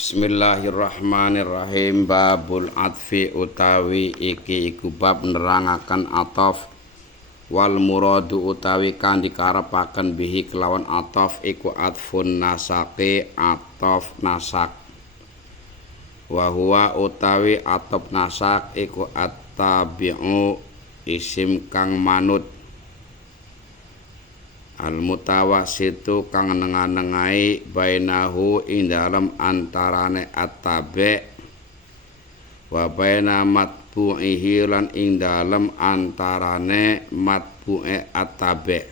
Bismillahirrahmanirrahim. Babul atfi utawi iki iku bab nerangaken ataf. Wal muradu utawi kang dikarepaken bihi kelawan ataf iku atfun nasaqi, ataf nasak. Wa huwa utawi ataf nasak iku at-tabi'u isim kang manut, al-mutawassitu kang nengah-nengahi bainahu ing dalem antarane at-tabi' wa baina matbu'ihi lan ing dalem antarane matbu'i at-tabi'.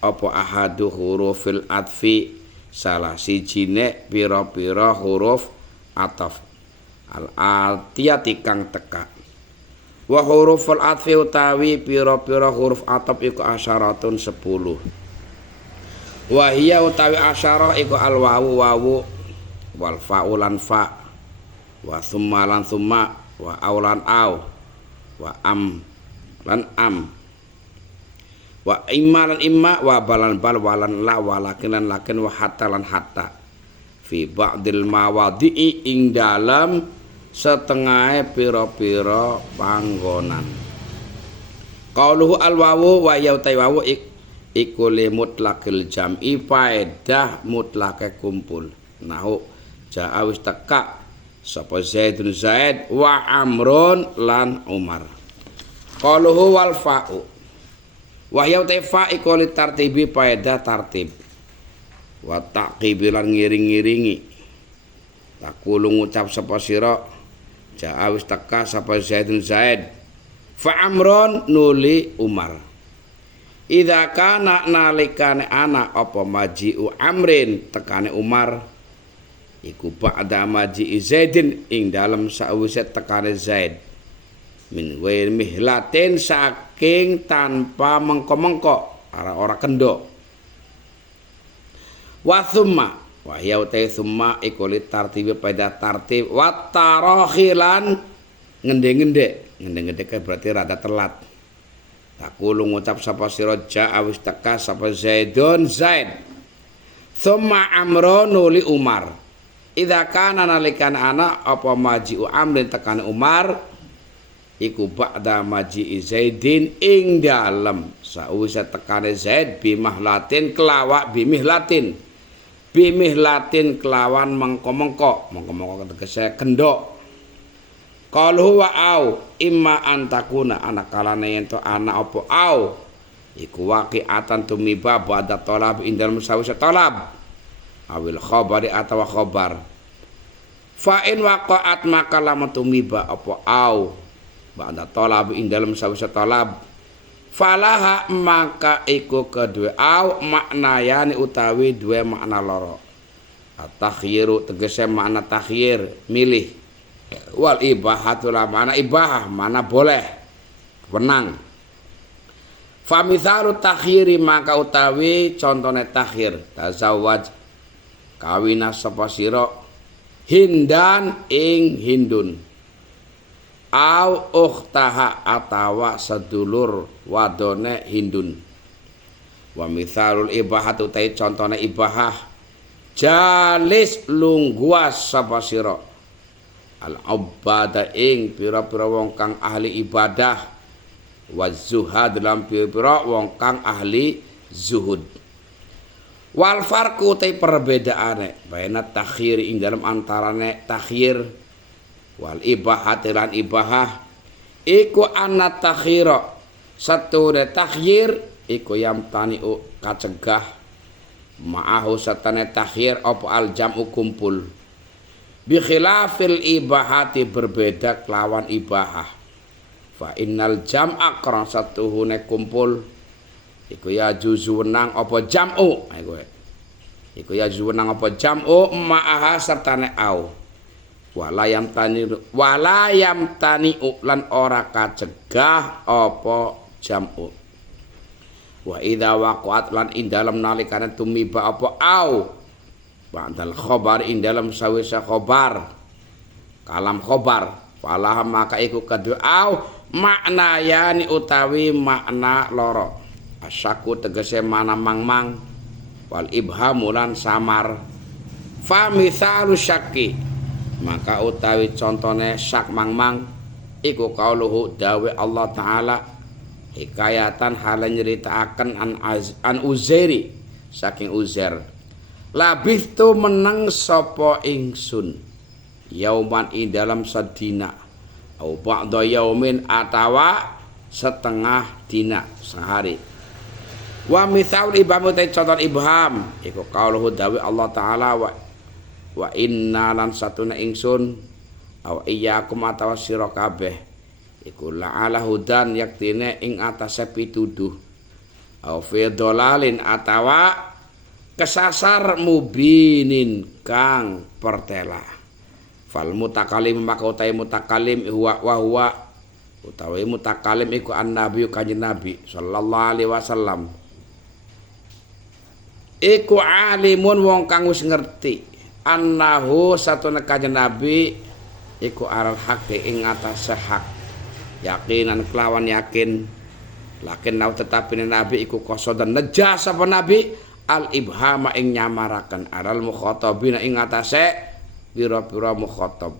Apa ahadu hurufil atfi, salah sijine pira-pira huruf ataf al-atiyati kang teka. Wa huruful atfi utawi pira-pira huruf ataf iku asyaratun 10. Wahia utawi asyarah iku al-wawu wawu, wal fa'u lan fa, wa summa lan summa, wa au lan au, wa am lan am, wa imma lan imma, wa balan bal, walan la, wa lakin lan lakin, wa hatta lan hatta. Fi ba'dil mawadi'i ing dalam setengah pira-pira panggonan. Qauluhu al-wawu wa ya utawi wawu iku li mutlaqil jam'i, faedah mutlaqe kumpul. Nahu ja'a wis teka sapa Zaidun Zaid, wa Amrun lan Umar. Qaluhu wal fa'u wa ya fa iku li tartibi, faedah tartib, wa taqibi lan ngiring-ngiringi. Takulu ngucap sapa sira ja'a wis teka sapa Zaidun Zaid, fa Amrun nuli Umar. Idza kana nalikane ana apa maji'u Amrin tekane Umar iku ba'da maji'i Zaidin ing dalem sawise tekane Zaid, min ghairi mihlatin saking tanpa mengko-mengko, ora kendho. Wa thumma wa ya utai thumma iku li tartibi pada tartib, wa tarakhilan ngende-ngende berarti rada telat. Takulu ngucap sapa sira ja'a wis teka sapa Zaidun Zaid, thumma Amrun nuli Umar. Idza kana nalikan ana apa maji'u Amrin tekane Umar iku ba'da maji'i Zaidin ing dalem sawise tekane Zaid bimahlatin kelawak bimihlatin kelawan mengko-mengko tegese kendhok. Qalu wa au imma antakuna anak kalane yen to ana apa au iku waqi'atan tumiba ba'da talab indal musawisa talab awil khabari atawa khabar. Fa in waqa'at maka lam tumiba apa au ba'da talab indal musawisa talab, falaha maka iku kedue au maknayani utawi dua makna loro. At-takhyiru tegese makna takhyir milih, wal ibahatu la mana ibahah mana boleh wenang. Fa mithalu takhyiri maka utawi contone takhir tazawwaj kawina sapa sira Hindan ing Hindun, au ukhtaha atawa sedulur wadone Hindun. Wa mithalul ibahatu utawi contone ibahah jalis lungguas sapa sira al-ubada ing pira-pira wong kang ahli ibadah, wa zuhad dalam pira-pira wong kang ahli zuhud. Wal farqu te perbedaane baina takhir ing dalam antarane takhir wal ibahat lan ibahah iku anna takhira satune takhir iku yam taniu kacegah ma'ahu satane takhir apa al jam'u kumpul, bi khilafil ibahati berbeda kelawan ibahah. Fa innal jam'a karang satuhune kumpul iku ya juzu wenang apa jam'u, iku ya juzu wenang apa jam'u ma'aha sertane au, walayam tani lan ora kacegah apa jam'u. Wa idza waqa'at lan ing dalem nalikane tumiba apa au ba'dal khobar ing dalam sawisa khobar kalam khobar, falah maka iku kedua au makna yani utawi makna loro. Asyaku tegese mana mang-mang, wal ibhamu lan samar. Fa mithalu syakki Maka utawi contone sak mangmang iku qauluhu dawe Allah taala hikayatan hale nyeritaaken an Uzairi saking Uzair labithtu meneng sapa ingsun yauman ing dalam sedina au ba'da yaumin atawa setengah dina sehari wa mithal ibham ta conton ibham iku qauluhu dawe Allah taala wa inna lan satuna ingsun aw iyyakum atawa sira kabeh iku la'ala hudan yaktine ing atase pituduh aw fi dhalalin atawa kesasar mubinin kang pertela fal mutakalim maka utawi mutakalim huwa utawi mutakalim iku an-nabi kanjeng Nabi sallallahu alaihi wasallam iku alimun wong kang wis ngerti annahu satuna kanjeng Nabi iku aral haq ing atase hak yakinan kelawan yakin lakin nau tetapi Nabi iku qasadan nejas apa Nabi al ibhama ing nyamaraken aral mukhatabina ing atase pira-pira mukhatab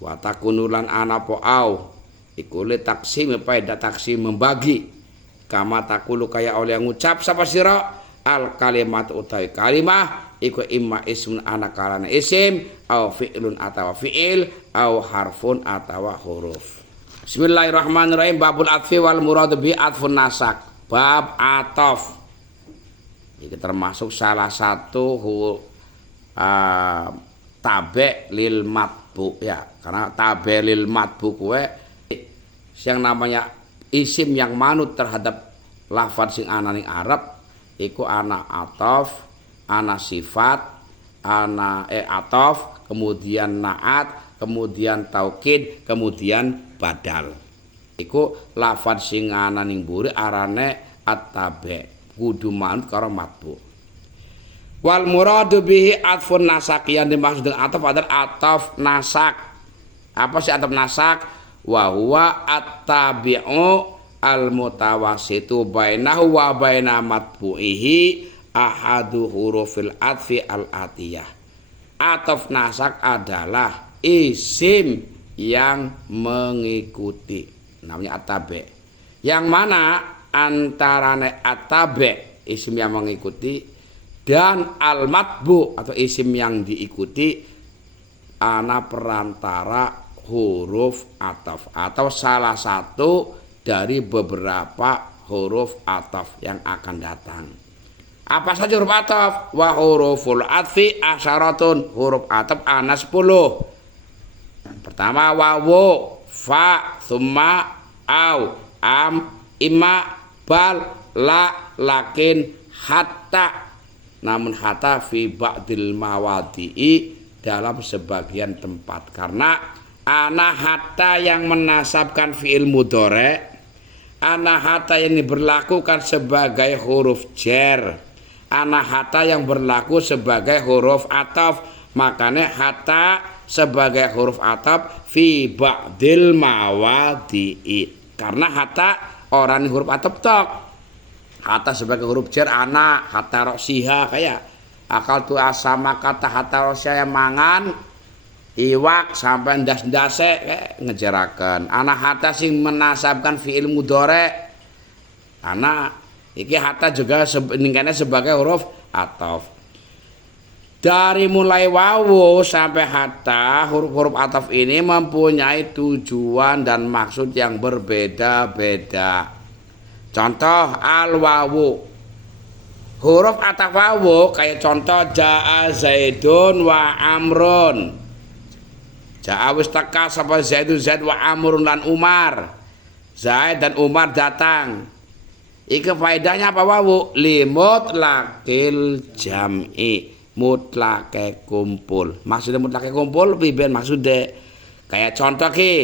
wa takunulan ana po au iku le taksim paeda taksim membagi kama takulu kaya oleh ngucap sapa sira al kalimat utawi kalimah iku imma ismun ana kalane isim au fi'lun atawa fi'il au harfun atawa huruf. Bismillahirrahmanirrahim. Babul atfi wal murad bi atfun nasak. Bab ataf. Ini termasuk salah satu tabe lil matbu ya. Karena tabe lil matbu kuwe yang namanya isim yang manut terhadap lafaz sing ana ning Arab iku ana ataf, ana sifat, ana atof, kemudian naat, kemudian taukid, kemudian badal. Iku lafaz sing ana ning mburi arane at-tabe, kudu manut karo matbu. Wal muradu bihi atfun nasak, yang dimaksud dengan ataf adalah ataf nasak. Apa sih ataf nasak? Wa huwa at-tabi'u al-mutawassitu bainahu wa baina matbu'ihi ahadu hurufil atfi al-atiyah. Ataf nasak adalah isim yang mengikuti, namanya atabe. Yang mana antarane atabe isim yang mengikuti dan al-matbu atau isim yang diikuti ana perantara huruf ataf atau salah satu dari beberapa huruf ataf yang akan datang. Apa saja huruf ataf? Wa huruful atfi asyaratun. Huruf ataf ana 10. Pertama wawu, fa, thumma, au, am, imma, bal, la, lakin, hatta. Namun hatta fi ba'dil mawadi'i dalam sebagian tempat. Karena ana hatta yang menasabkan fi'il mudhari', ana hatta yang diberlakukan sebagai huruf jar, ana hatta yang berlaku sebagai huruf ataf. Makanya hatta sebagai huruf ataf fi ba'dil mawadi'i. Karena hatta orang huruf ataf tok. Hatta sebagai huruf jar ana hatta rosiha kayak akal tu asama kata hatta rosiha yang mangan iwak sampai ndas-ndase ngejarakan. Ana hatta sing menasabkan fi'il mudhari. Ana iki hatta juga ningkane sebagai huruf ataf. Dari mulai wawu sampai hatta huruf-huruf ataf ini mempunyai tujuan dan maksud yang berbeda-beda. Contoh al wawu. Huruf ataf wawu kayak contoh jaa zaidun wa amrun. Ja'a wis teka sapa Zaidun Zaid wa Amrun lan Umar. Zaid dan Umar datang. Iki faedahnya apa wawu? Limut lakil jam'i. Mutlake kumpul. Maksudnya mutlake kumpul piye maksudnya? Kayak contoh ki,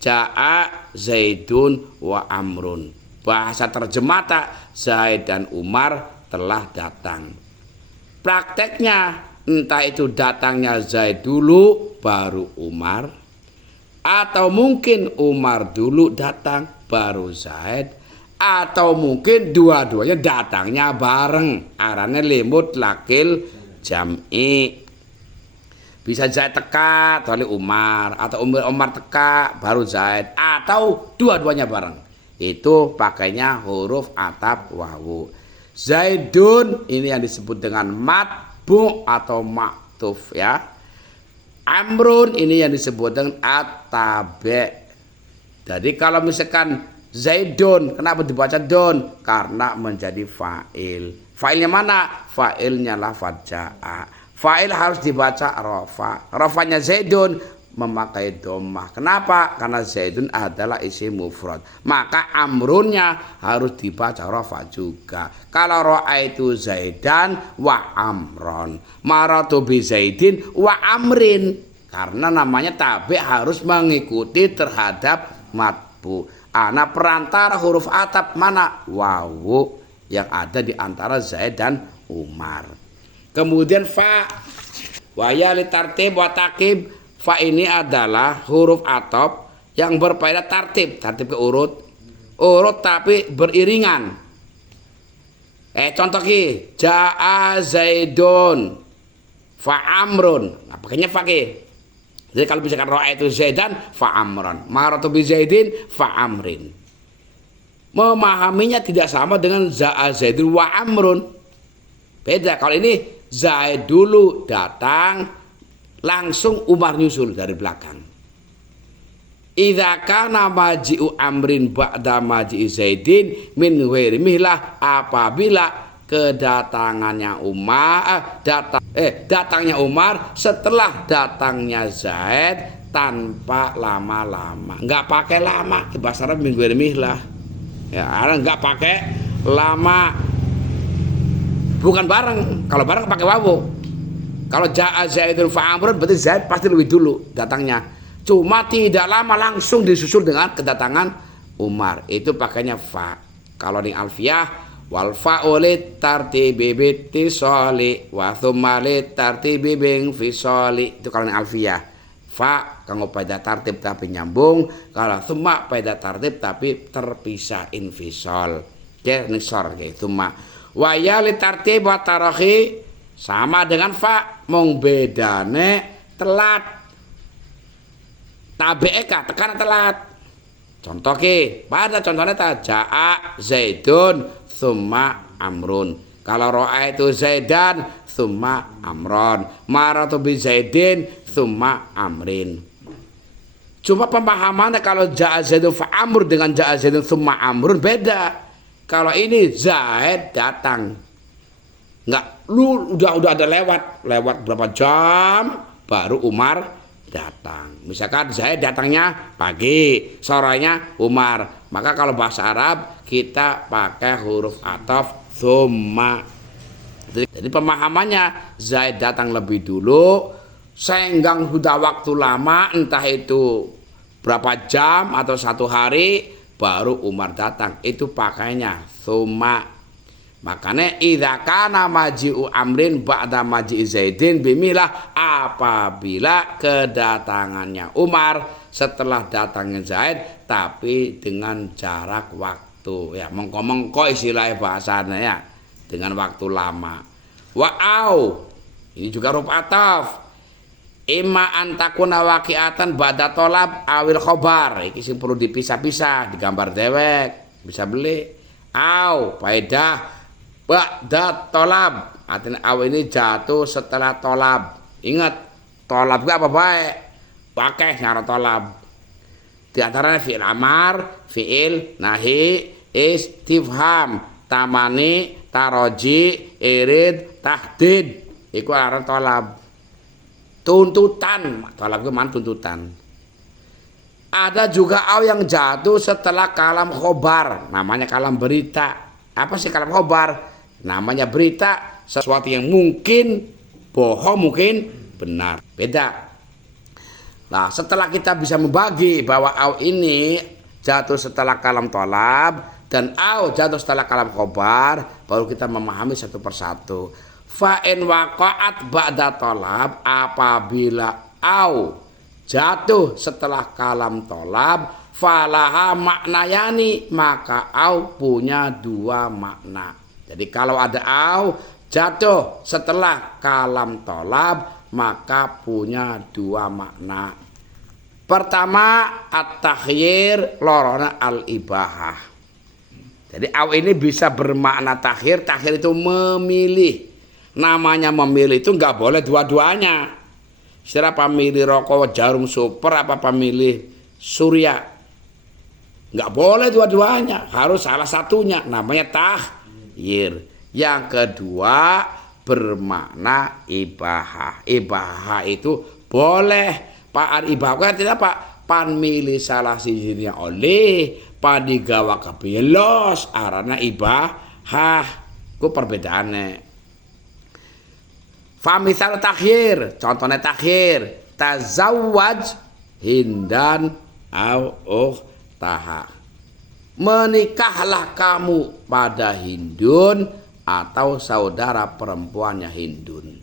Ja'a Zaidun wa Amrun. Bahasa terjemah tak Zaid dan Umar telah datang. Prakteknya entah itu datangnya Zaid dulu baru Umar, atau mungkin Umar dulu datang baru Zaid, atau mungkin dua-duanya datangnya bareng. Arane limut lakil jam'i. Bisa Zaid teka kecuali Umar, atau Umar teka baru Zaid, atau dua-duanya bareng. Itu pakainya huruf ataf wawu. Zaidun ini yang disebut dengan matbu atau maktuf ya. Amrun ini yang disebut dengan at-tabi'. Jadi kalau misalkan Zaidun, kenapa dibaca don? Karena menjadi fa'il. Fa'ilnya mana? Fa'ilnya lafadz ja'a. Fa'il harus dibaca rafa. Rafanya Zaidun memakai dhammah. Kenapa? Karena Zaidun adalah isim mufrad. Maka amrunnya harus dibaca rafa juga. Kalau ra'aitu Zaidan wa amron, maratu bi Zaidin wa amrin. Karena namanya tabi' harus mengikuti terhadap matbu. Nah perantara huruf ataf mana? Wawu yang ada di antara Zaid dan Umar. Kemudian fa waya li tartib wa taqib. Fa ini adalah huruf ataf yang berfaedah tartib ke urut tapi beriringan. Contoh ki jaa Zaidun fa amrun. Nah, pakainya fa ki. Jadi kalau misalkan ra'aitu Zaidan fa amron, maratu bi Zaidin fa amrin. Memahaminya tidak sama dengan jaa Zaidun wa amrun. Beda. Kalau ini Zaid dulu datang, langsung Umar nyusul dari belakang. Idza kana maji'u amrin ba'da maji'i Zaidin min ghairi mihlah, apabila kedatangannya datangnya Umar setelah datangnya Zaid tanpa lama-lama. Enggak pakai lama, bahasa Arab min ghairi mihlah. Ya, enggak pakai lama. Bukan bareng. Kalau bareng pakai wawu. Kalau jaa Zaidun fa amrun berarti Zaid pasti lebih dulu datangnya. Cuma tidak lama langsung disusul dengan kedatangan Umar. Itu pakainya fa. Kalau di alfiyah wal fa'u lit tartibi bittisali wa thumma lit tartibi bing fisali. Itu kalau di alfiyah. Fa kanggo pada tartib tapi nyambung. Kalau thumma pada tartib tapi terpisah infisal. Oke, nisor kayak thumma. Wa ya li tartib wa tarahi sama dengan fa, mung bedane telat. Tabi'eka tekan telat. Contoh ki, pada contohnya ta jaa Zaidun summa amrun. Kalau ra'aitu Zaidan summa amron, maratu bi Zaidin summa amrin. Cuma pemahamannya kalau jaa Zaidun fa amr dengan jaa Zaidun summa amrun beda. Kalau ini Zaid datang, nggak, lu udah ada lewat berapa jam baru Umar datang. Misalkan Zaid datangnya pagi, sorenya Umar. Maka kalau bahasa Arab kita pakai huruf ataf tsumma. Jadi pemahamannya Zaid datang lebih dulu, senggang sudah waktu lama, entah itu berapa jam atau satu hari, baru Umar datang. Itu pakainya tsumma. Makanya idza kana maji'u amrin ba'da maji'i Zaidin bimilah, apabila kedatangannya Umar setelah datangnya Zaid tapi dengan jarak waktu ya, mengko istilahnya bahasanya ya, dengan waktu lama. Wa'au ini juga huruf ataf. Imma antakuna waqi'atan ba'da tolab awil khobar. Iki sing perlu dipisah-pisah, digambar dewek, bisa beli. Au faedah ba'da tolab. Artinya aw ini jatuh setelah tolab. Ingat, tolab apa baik? Pakai syarat tolab. Di antaranya fi'il amar, fi'il nahi, istifham, tamani, taroji, irid, tahdid. Iku arah tolab. Tuntutan, tolab itu mana tuntutan. Ada juga aw yang jatuh setelah kalam khobar, namanya kalam berita. Apa sih kalam khobar? Namanya berita, sesuatu yang mungkin bohong, mungkin benar. Beda. Nah, setelah kita bisa membagi bahwa aw ini jatuh setelah kalam tolab dan aw jatuh setelah kalam khobar, baru kita memahami satu persatu. Fa'in waqa'at ba'da tolab, apabila au jatuh setelah kalam tolab, falaha maknayani, maka au punya dua makna. Jadi kalau ada au jatuh setelah kalam tolab, maka punya dua makna. Pertama, at-takhyir lorona al-ibahah. Jadi aw ini bisa bermakna takhir. Takhir itu memilih. Namanya memilih itu nggak boleh dua-duanya. Siapa milih rokok jarum super apa pemilih surya? Nggak boleh dua-duanya. Harus salah satunya. Namanya takhir. Yang kedua bermakna ibahah. Ibahah itu boleh. Pak ibahah tidak Pak. Pan milih salah sisinya oleh padigawa kebelos arana ibahah. Ku perbedaannya. Famisal takhir, contohnya takhir, tazawwaj hindan au taha. Menikahlah kamu pada Hindun atau saudara perempuannya Hindun.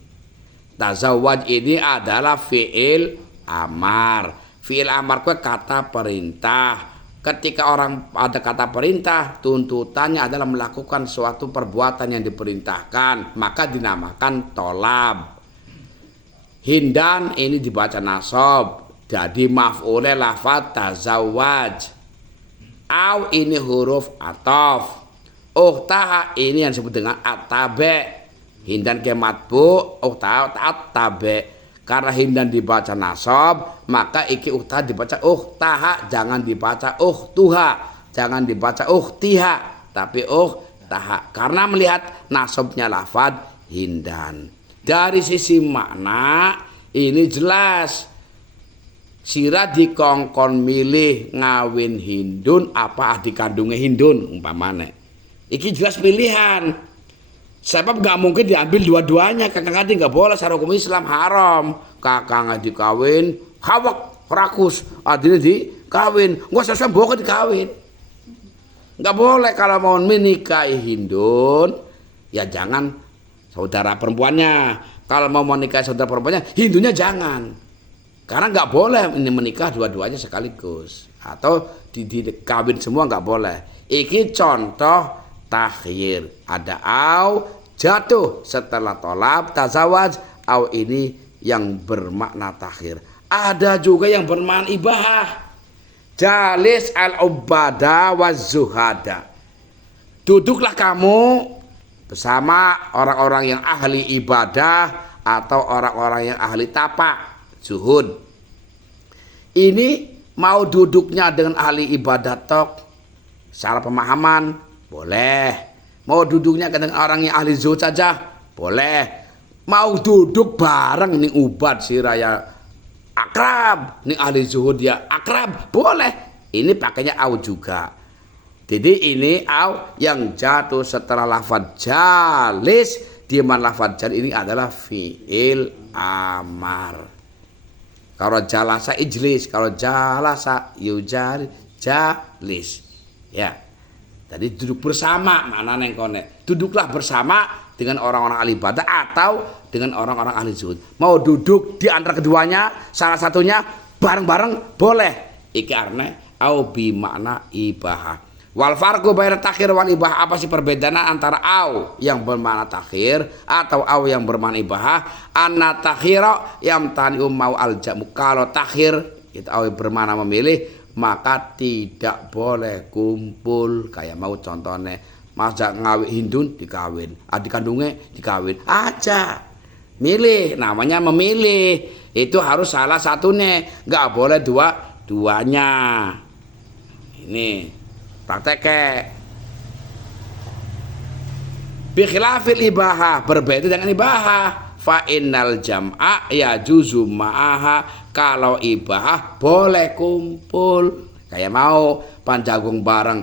Tazawwaj ini adalah fi'il amar. Fi'il amar itu kata perintah. Ketika orang ada kata perintah, tuntutannya adalah melakukan suatu perbuatan yang diperintahkan, maka dinamakan tolab. Hindan ini dibaca nasab, jadi maf'ulnya lafaz tazawwaj. Aw ini huruf ataf. Ukhtaha ini yang disebut dengan at-tabe. Hindan ke matbu, ukhtaha at-tabe. Karena hindan dibaca nasab, maka iki ukhtaha dibaca ukhtaha, jangan dibaca ukhtuha, jangan dibaca ukhtiha, tapi ukhtaha. Karena melihat nasabnya lafaz hindan. Dari sisi makna ini jelas. Sira dikongkon milih ngawin Hindun apa adik kandungnya Hindun umpamane. Iki jelas pilihan. Sebab nggak mungkin diambil dua-duanya. Kakang adik nggak boleh secara hukum Islam haram. Kakang adik kawin hawak rakus adiknya dikawin nggak sesuai bokeh dikawin. Nggak boleh. Kalau mau menikahi Hindun ya jangan saudara perempuannya. Kalau mau menikahi saudara perempuannya Hindunya jangan. Karena nggak boleh ini menikah dua-duanya sekaligus. Atau dikawin semua nggak boleh. Iki contoh takhir. Ada au jatuh setelah tolab tazawaj. Au ini yang bermakna takhir. Ada juga yang bermakna ibahah. Jalis al-ubada wa zuhada. Duduklah kamu bersama orang-orang yang ahli ibadah atau orang-orang yang ahli tapak zuhud. Ini mau duduknya dengan ahli ibadah tok secara pemahaman boleh. Mau duduknya dengan orang yang ahli zuhud saja boleh. Mau duduk bareng nih ubad si raya akrab, nih ahli zuhud ya akrab boleh. Ini pakainya au juga. Jadi ini au yang jatuh setelah lafaz jalis. Di mana lafaz jalis ini adalah fi'il amar. Kalau jalasa ijlis, kalau jalasa yujari jalis. Ya. Jadi duduk bersama, mana neng konek. Duduklah bersama dengan orang-orang ahli ibadah atau dengan orang-orang ahli zuhud. Mau duduk di antara keduanya, salah satunya bareng-bareng boleh. Iki arne au bi makna ibahah. Wal farqu baina takhir wal ibahah, apa sih perbedaan antara au yang bermakna takhir atau au yang bermakna ibahah? Anna takhira yamtani mau al jamu. Kalau takhir itu au bermakna memilih, maka tidak boleh kumpul. Kayak mau contohnya masa ngawin Hindun dikawin, adik kandungnya dikawin aja. Milih, namanya memilih. Itu harus salah satunya, nggak boleh dua-duanya. Ini prakteknya. Bikhilafil ibahah, berbeda dengan ibahah. Fa innal jam'a ya juzu ma'aha. Kalau ibahah boleh kumpul. Kayak mau panjagung bareng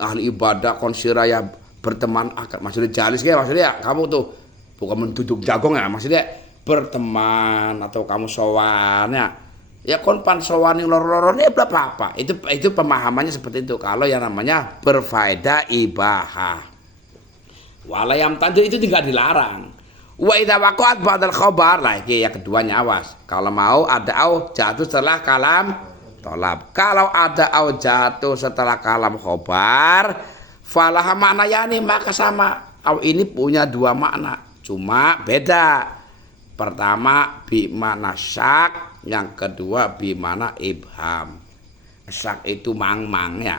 ahli ibadah konsiraya berteman akan maksudnya jalis ya, maksudnya kamu tuh bukan menduduk jagung ya, maksudnya berteman atau kamu sowannya. Ya kon pan sowani loro-loro ini apa-apa. Itu pemahamannya seperti itu. Kalau yang namanya berfaedah ibahah. Walayam tandu itu tidak dilarang. Wa idza waqa'at ba'dal khabar lagi yang keduanya awas. Kalau mau ada au jatuh setelah kalam tolab. Kalau ada au jatuh setelah kalam khabar, falah makna yani maka sama. Au ini punya dua makna, cuma beda. Pertama bimana syak, yang kedua bimana ibham. Syak itu mang-mang ya.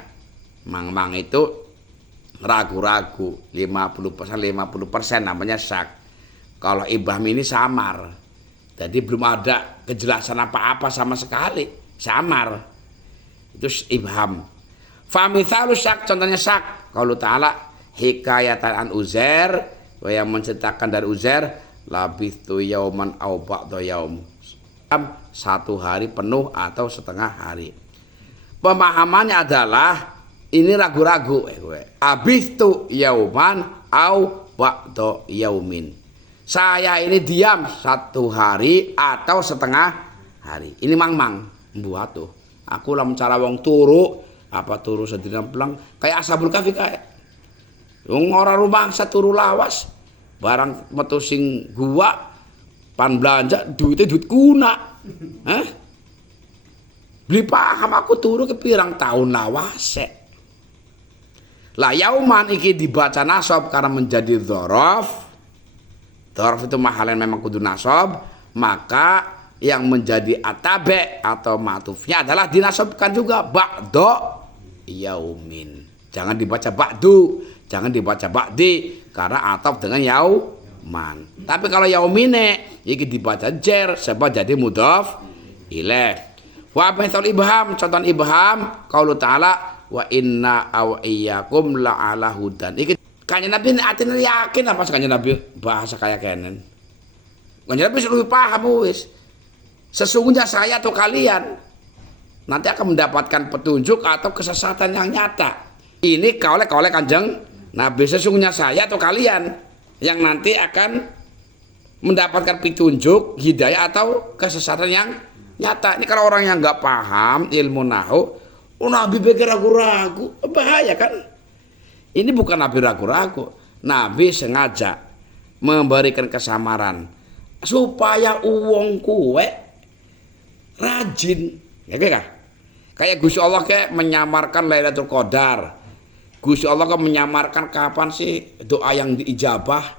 Mang-mang itu ragu-ragu, 50% namanya syak. Kalau ibham ini samar. Jadi belum ada kejelasan apa-apa sama sekali, samar. Itu ibham. Famithalu syak, contohnya syak. Qaulu ta'ala hikayatan an Uzair, yang menceritakan dari Uzair, labithtu yauman au ba'da yaum. Satu hari penuh atau setengah hari. Pemahamannya adalah ini ragu-ragu. Labithtu yauman au ba'da yaumin. Saya ini diam satu hari atau setengah hari. Ini mang-mang buat tuh. Aku lah mencari wong turu, apa turu sedina pelang kayak Ashabul Kahfi kayak. Wong ora rumangsa turu lawas. Barang metu sing gua pan belanja duitnya duit kuna. Hah? Beli paham aku turu ke pirang tahun lawase. Lah yauman iki dibaca nasab karena menjadi dzaraf. Dzaraf itu mahalan memang kudu nasab, maka yang menjadi atabe atau matufnya adalah dinasabkan juga ba'da yaumin. Jangan dibaca ba'du, jangan dibaca ba'di karena ataf dengan yauman. Tapi kalau yaumine iki dibaca jer sebab jadi mudhaf ilaih. Wa mithal ibham, contoh ibham qaulu ta'ala wa inna aw iyyakum la'ala hudan. Iki kanjeng Nabi atine yakin apa kanjeng Nabi bahasa kayak kenen. Kanjeng Nabi lebih paham wis. Sesungguhnya saya atau kalian nanti akan mendapatkan petunjuk atau kesesatan yang nyata. Ini kaulnya kanjeng Nabi, sesungguhnya saya atau kalian yang nanti akan mendapatkan petunjuk, hidayah atau kesesatan yang nyata. Ini kalau orang yang nggak paham ilmu nahu, Nabi pikir ragu-ragu, bahaya kan? Ini bukan Nabi ragu-ragu, Nabi sengaja memberikan kesamaran supaya uang kue rajin, ya kayak Gusti Allah kayak menyamarkan Lailatul Qadar. Gusti Allah kan menyamarkan kapan sih doa yang diijabah.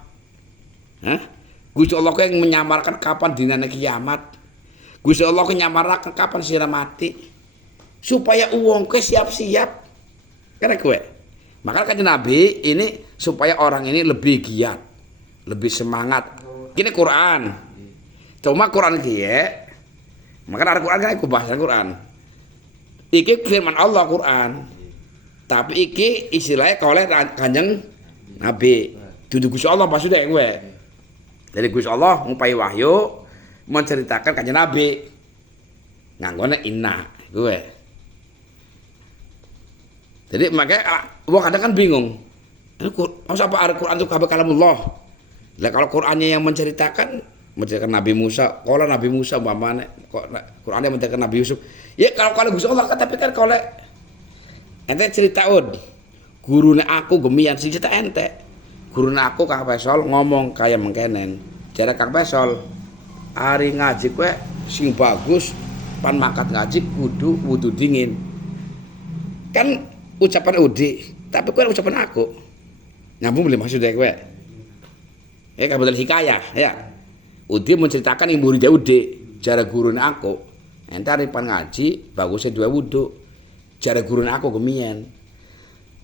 Gusti Allah kayak menyamarkan kapan dinane kiamat. Gusti Allah kan menyamarkan kapan sira mati. Supaya uang ke siap-siap. Karena gue. Maka kanjeng Nabi ini supaya orang ini lebih giat, lebih semangat. Ini Quran. Cuma Quran kiye. Maka Al-Quran kan aku bahasa Al-Quran. Iki firman Allah Quran. Tapi iki istilahnya oleh kanjeng Nabi. Dudu Gusti Allah maksudnya gue. Jadi Gusti Allah ngupai wahyu menceritakan kanjeng Nabi. Nganggone inna gue. Jadi makanya wong kadang kan bingung. Masa apa Al-Quran itu kabeh kalamullah. Lah kalau Qurannya yang menceritakan Nabi Musa, kalau Nabi Musa umpamane Qurannya menceritakan Nabi Yusuf. Ya kalau Gusti Allah kan tapi kan kalau ente cerita gurune aku gemian sing cerita ente. Gurune aku Kang Pesol ngomong kayak mengkenen. Jare Kang Pesol ari ngaji kowe sing bagus pan mangkat ngaji kudu wudu dingin. Kan ucapan Udi, tapi kowe ucapan aku. Nyambung boleh maksudnya kowe. Kabeh hikayah ya. Udi menceritakan yang muridnya Udi, jare gurun aku. Ente aripan ngaji, bagusnya dua wudu. Jare gurun aku gemian.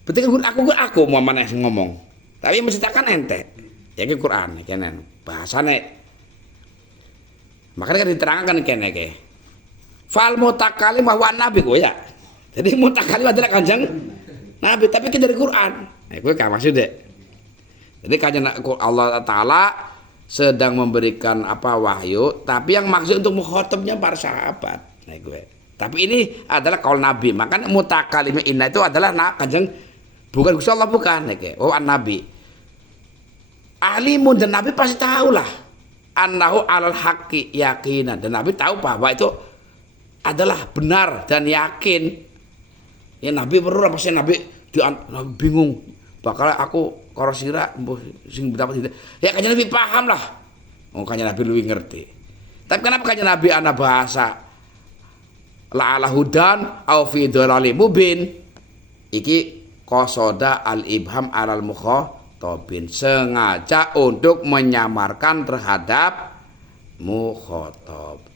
Berarti kan aku mau mana ngomong. Tapi menceritakan ente. Ya ke Quran kenen. Bahasane. Makanya kan diterangkan kene ke. Fal mutakalim wa nabi kowe ya. Jadi mutakalim adalah kanjeng Nabi, tapi kan dari Quran. Kowe ka maksudnya. Jadi kanjeng Allah Taala sedang memberikan wahyu, tapi yang maksud untuk mukhatabnya para sahabat. Nah gue. Tapi ini adalah kaul Nabi. Makanya mutakalim inna itu adalah kanjeng bukan Gusti Allah bukan. Nabi. Alimun dan Nabi pasti tahu lah. Annahu alal haqqi yakinan, dan Nabi tahu bahwa itu adalah benar dan yakin. Ya Nabi perlu pasti Nabi bingung. Bakal aku karo sira sing dapat tidak. Ya kanjeng Nabi paham lah. Kanjeng Nabi luwih ngerti. Tapi kenapa kanjeng Nabi ana bahasa la'ala hudan au fi dhalalim mubin? Iki qasoda al-ibham alal mukhatabin, sengaja untuk menyamarkan terhadap mukhatabah.